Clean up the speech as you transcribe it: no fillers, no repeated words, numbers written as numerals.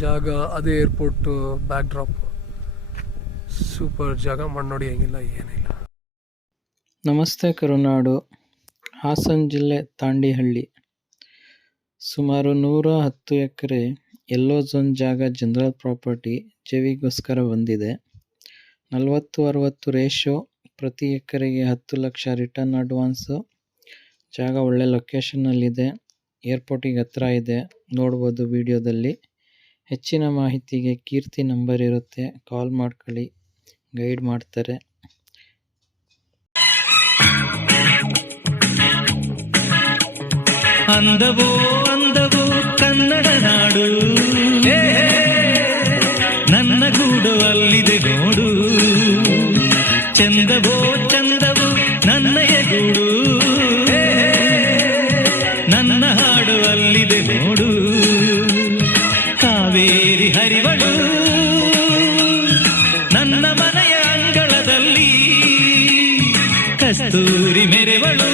ಜಾಗ, ಅದೇ airport back drop. Super ಜಾಗ, ಮಣ್ಣು ಹೊಡಿಯಂಗಿಲ್ಲ, ಏನಿಲ್ಲ. ನಮಸ್ತೆ ಕರುನಾಡು. ಹಾಸನ ಜಿಲ್ಲೆ ತಾಂಡಿಹಳ್ಳಿ. ಸುಮಾರು 110 ಎಕರೆ ಯೆಲ್ಲೋ ಝೋನ್ ಜಾಗ ಜನರಲ್ ಪ್ರಾಪರ್ಟಿ ಜೆವಿಗೋಸ್ಕರ ಬಂದಿದೆ. 40-60 ರೇಷೋ, ಪ್ರತಿ ಎಕರೆಗೆ 10 ಲಕ್ಷ ರಿಟರ್ನ್ ಅಡ್ವಾನ್ಸು. ಜಾಗ ಒಳ್ಳೆ ಲೊಕೇಶನ್ನಲ್ಲಿದೆ, ಏರ್ಪೋರ್ಟಿಗೆ ಹತ್ರ ಇದೆ, ನೋಡ್ಬೋದು ವಿಡಿಯೋದಲ್ಲಿ. ಹೆಚ್ಚಿನ ಮಾಹಿತಿಗೆ ಕೀರ್ತಿ ನಂಬರ್ ಇರುತ್ತೆ, ಕಾಲ್ ಮಾಡ್ಕೊಳ್ಳಿ, ಗೈಡ್ ಮಾಡ್ತಾರೆ. ಅಂದವೋ ಅಂದವೋ ಕನ್ನಡ ನಾಡು, ನನ್ನ ಗೂಡು ಅಲ್ಲಿದೆ ನೋಡು. ಚಂದವೋ ಚಂದವೋ ನನ್ನಯ ಗೂಡು, ನನ್ನ ಹಾಡು ಅಲ್ಲಿದೆ ನೋಡು. ಕಾವೇರಿ ಹರಿವಳು ನನ್ನ ಮನೆಯ ಅಂಗಳದಲ್ಲಿ, ಕಸ್ತೂರಿ ಮೆರೆವಳು